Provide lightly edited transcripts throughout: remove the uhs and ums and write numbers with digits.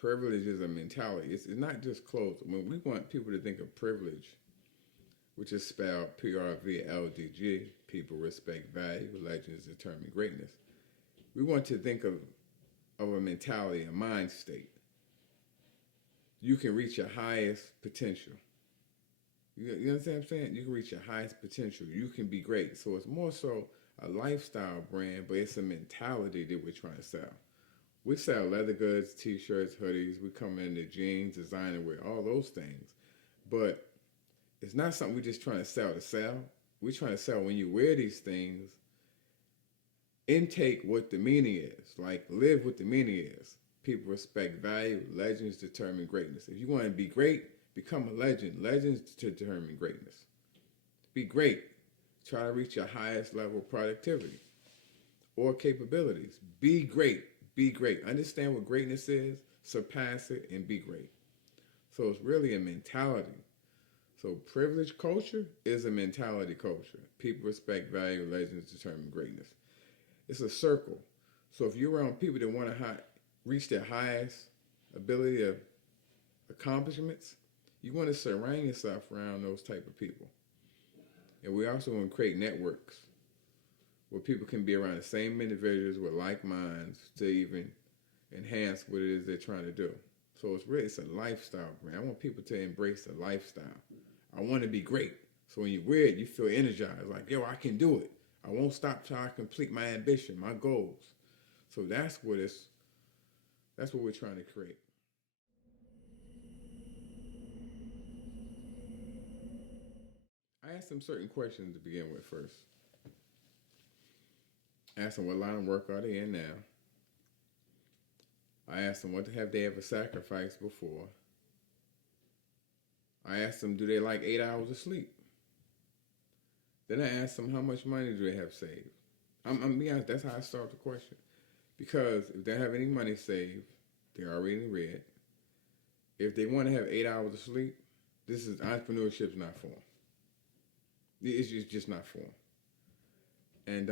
privilege is a mentality. It's not just clothes. When we want people to think of privilege, which is spelled PRVLDG, people respect value, legends determine greatness. We want to think of a mentality, a mind state. You can reach your highest potential. You understand what I'm saying? You can reach your highest potential. You can be great. So it's more so a lifestyle brand, but it's a mentality that we're trying to sell. We sell leather goods, t-shirts, hoodies. We come into jeans, designer wear, all those things. But it's not something we're just trying to sell to sell. We're trying to sell when you wear these things, intake what the meaning is. Like, live what the meaning is. People respect value. Legends determine greatness. If you want to be great, become a legend. Legends determine greatness. Be great. Try to reach your highest level of productivity or capabilities. Be great. Be great. Understand what greatness is, surpass it, and be great. So it's really a mentality. So privilege culture is a mentality culture. People respect value, legends determine greatness. It's a circle. So if you're around people that want to reach their highest ability of accomplishments, you want to surround yourself around those type of people. And we also want to create networks where people can be around the same individuals with like minds to even enhance what it is they're trying to do. So it's a lifestyle brand. I want people to embrace the lifestyle. I want to be great. So when you wear it, you feel energized. Like, yo, I can do it. I won't stop till I complete my ambition, my goals. So that's what we're trying to create. I asked them certain questions to begin with first. I asked them what line of work are they in now. I asked them what have they ever sacrificed before. I asked them, do they like 8 hours of sleep? Then I asked them, how much money do they have saved? I'm being honest, that's how I start the question. Because if they have any money saved, they're already in the red. If they want to have 8 hours of sleep, this is entrepreneurship's not for them. It's just not for them. And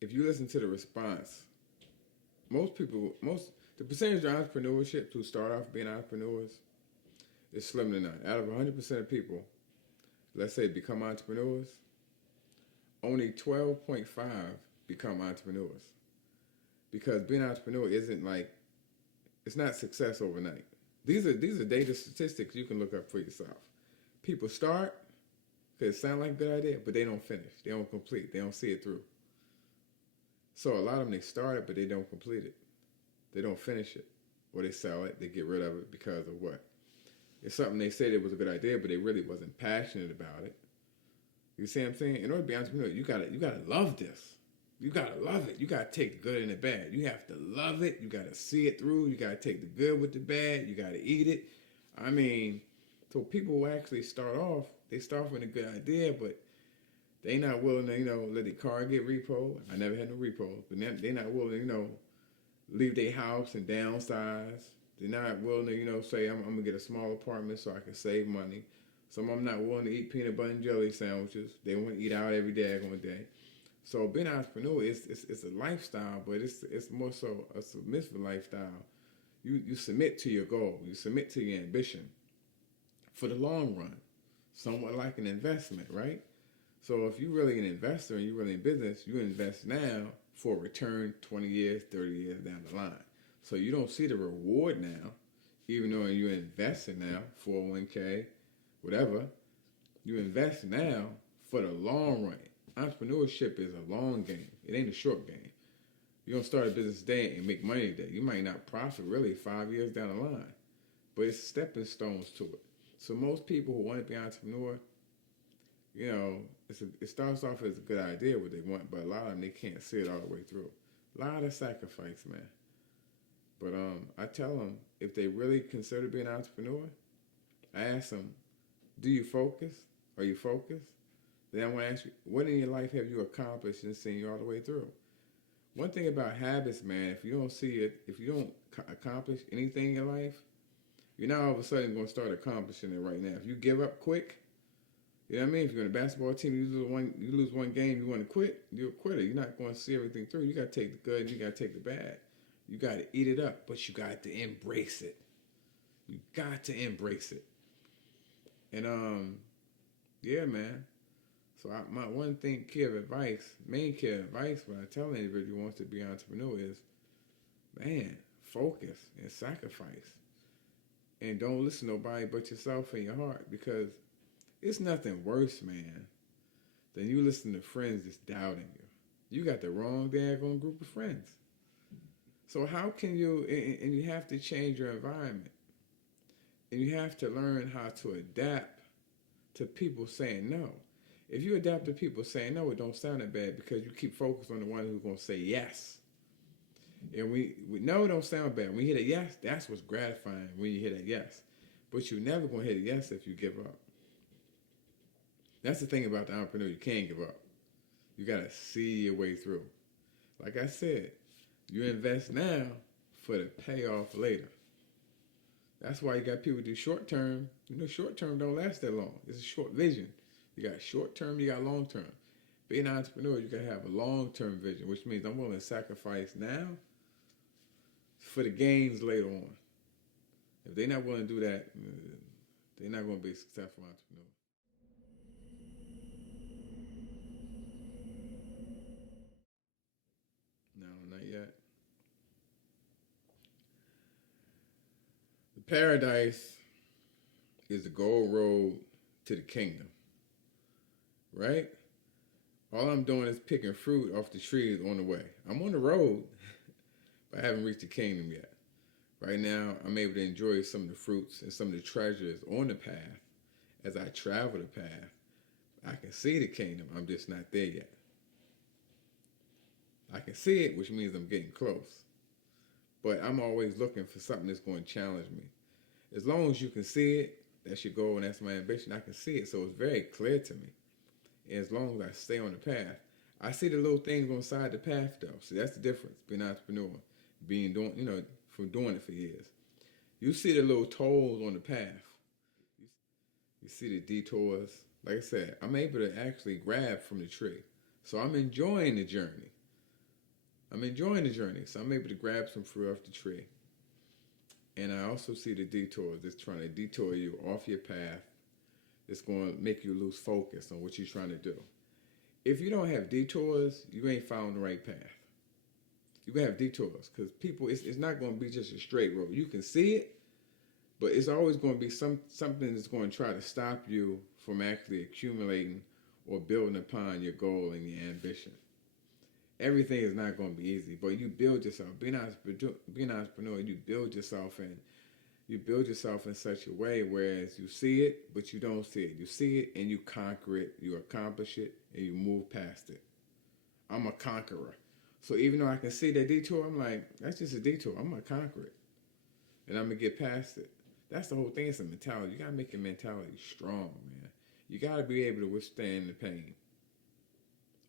if you listen to the response, the percentage of entrepreneurship who start off being entrepreneurs is slim to none. Out of 100% of people, let's say become entrepreneurs, only 12.5 become entrepreneurs. Because being an entrepreneur isn't like, it's not success overnight. These are data statistics you can look up for yourself. People start because it sounds like a good idea, but they don't finish. They don't complete. They don't see it through. So a lot of them, they start it, but they don't complete it. They don't finish it. Or they sell it. They get rid of it because of what? It's something they said it was a good idea, but they really wasn't passionate about it. You see what I'm saying? In order to be an entrepreneur, you gotta love this. You gotta love it. You gotta take the good and the bad. You have to love it. You gotta see it through. You gotta take the good with the bad. You gotta eat it. I mean, so people who actually start off, they start with a good idea, but they not willing to, let their car get repoed. I never had no repos, but they're not willing to, leave their house and downsize. They're not willing to, say, I'm going to get a small apartment so I can save money. Some of them not willing to eat peanut butter and jelly sandwiches. They want to eat out every day, one day. So being an entrepreneur, it's a lifestyle, but it's more so a submissive lifestyle. You submit to your goal. You submit to your ambition for the long run. Somewhat like an investment, right? So if you're really an investor and you're really in business, you invest now for a return 20 years, 30 years down the line. So you don't see the reward now, even though you're investing now, 401k, whatever. You invest now for the long run. Entrepreneurship is a long game. It ain't a short game. You don't start a business today and make money today. You might not profit really 5 years down the line, but it's stepping stones to it. So most people who want to be an entrepreneur, it starts off as a good idea what they want, but a lot of them, they can't see it all the way through. A lot of sacrifice, man. But I tell them, if they really consider being an entrepreneur, I ask them, do you focus? Are you focused? Then I want to ask you, what in your life have you accomplished and seen you all the way through? One thing about habits, man, if you don't see it, if you don't accomplish anything in your life, you're not all of a sudden going to start accomplishing it right now. If you give up quick, you know what I mean? If you're in a basketball team, you lose one game, you want to quit, you're a quitter. You're not going to see everything through. You got to take the good, you got to take the bad. You got to eat it up, but you got to embrace it. You got to embrace it. And yeah, man. So my one thing, main key of advice when I tell an individual who wants to be an entrepreneur is, man, focus and sacrifice. And don't listen to nobody but yourself and your heart, because it's nothing worse, man, than you listen to friends just doubting you. You got the wrong daggone group of friends. So how can you, and you have to change your environment. And you have to learn how to adapt to people saying no. If you adapt to people saying no, it don't sound that bad, because you keep focused on the one who's going to say yes. And we know it don't sound bad. When you hit a yes, that's what's gratifying, when you hit a yes. But you're never going to hit a yes if you give up. That's the thing about the entrepreneur. You can't give up. You got to see your way through. Like I said, you invest now for the payoff later. That's why you got people do short term. Short term don't last that long. It's a short vision. You got short term, you got long term. Being an entrepreneur, you got to have a long term vision, which means I'm willing to sacrifice now for the gains later on. If they're not willing to do that, they're not going to be a successful entrepreneur. No, not yet. The paradise is the gold road to the kingdom, right? All I'm doing is picking fruit off the trees on the way. I'm on the road, but I haven't reached the kingdom yet. Right now, I'm able to enjoy some of the fruits and some of the treasures on the path. As I travel the path, I can see the kingdom. I'm just not there yet. I can see it, which means I'm getting close. But I'm always looking for something that's going to challenge me. As long as you can see it, that's your goal and that's my ambition. I can see it, so it's very clear to me. And as long as I stay on the path, I see the little things on the side of the path, though. So that's the difference, being an entrepreneur, from doing it for years. You see the little tolls on the path. You see the detours. Like I said, I'm able to actually grab from the tree. So I'm enjoying the journey. So I'm able to grab some fruit off the tree. And I also see the detours that's trying to detour you off your path. It's going to make you lose focus on what you're trying to do. If you don't have detours, you ain't found the right path. You're going to have detours, because people, it's not going to be just a straight road. You can see it, but it's always going to be something that's going to try to stop you from actually accumulating or building upon your goal and your ambition. Everything is not going to be easy, but you build yourself. Being an entrepreneur, you build yourself in such a way whereas you see it, but you don't see it. You see it and you conquer it, you accomplish it, and you move past it. I'm a conqueror. So even though I can see that detour, I'm like, that's just a detour. I'm going to conquer it. And I'm going to get past it. That's the whole thing. It's a mentality. You got to make your mentality strong, man. You got to be able to withstand the pain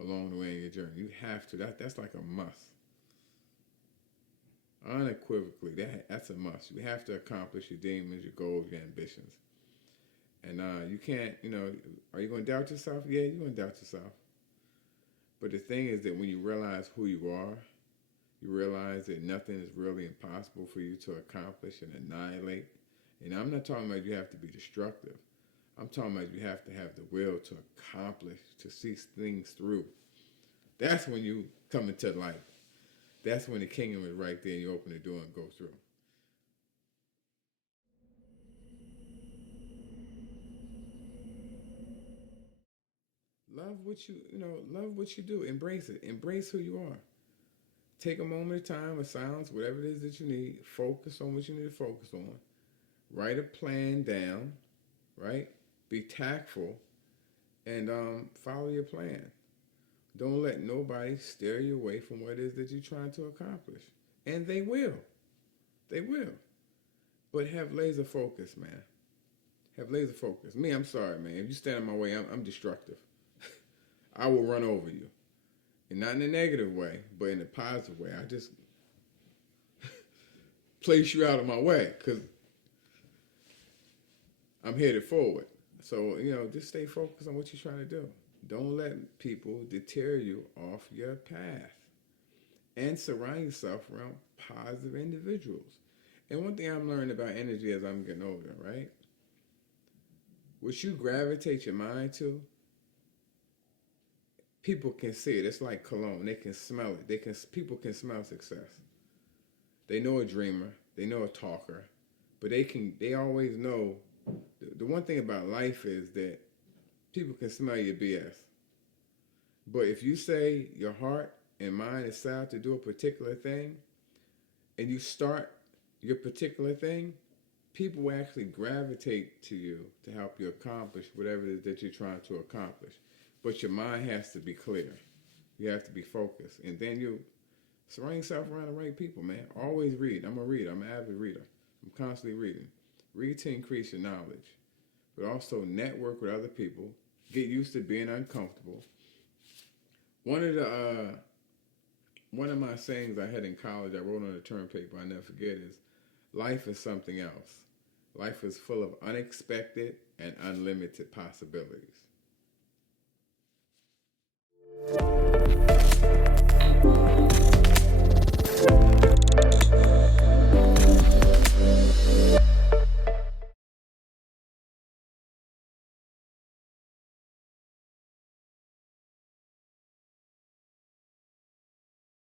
along the way in your journey. You have to. That's like a must. Unequivocally, that's a must. You have to accomplish your demons, your goals, your ambitions. And you can't, are you going to doubt yourself? Yeah, you're going to doubt yourself. But the thing is that when you realize who you are, you realize that nothing is really impossible for you to accomplish and annihilate. And I'm not talking about you have to be destructive. I'm talking about you have to have the will to accomplish, to see things through. That's when you come into life. That's when the kingdom is right there and you open the door and go through. Love what you do. Embrace it. Embrace who you are. Take a moment of time, a silence, whatever it is that you need. Focus on what you need to focus on. Write a plan down, right? Be tactful and follow your plan. Don't let nobody steer you away from what it is that you're trying to accomplish. And they will. They will. But have laser focus, man. Have laser focus. Me, I'm sorry, man. If you stand in my way, I'm destructive. I will run over you. And not in a negative way, but in a positive way. I just place you out of my way because I'm headed forward. So, just stay focused on what you're trying to do. Don't let people deter you off your path. and surround yourself around positive individuals. And one thing I'm learning about energy as I'm getting older, right? What you gravitate your mind to, people can see it. It's like cologne. They can smell it. People can smell success. They know a dreamer. They know a talker. But they always know. The one thing about life is that people can smell your BS. But if you say your heart and mind is set out to do a particular thing, and you start your particular thing, people will actually gravitate to you to help you accomplish whatever it is that you're trying to accomplish. But your mind has to be clear. You have to be focused. And then you surround yourself around the right people, man. Always read. I'm a reader. I'm an avid reader. I'm constantly reading. Read to increase your knowledge. But also network with other people. Get used to being uncomfortable. One of my sayings I had in college, I wrote on a term paper, I never forget, is life is something else. Life is full of unexpected and unlimited possibilities.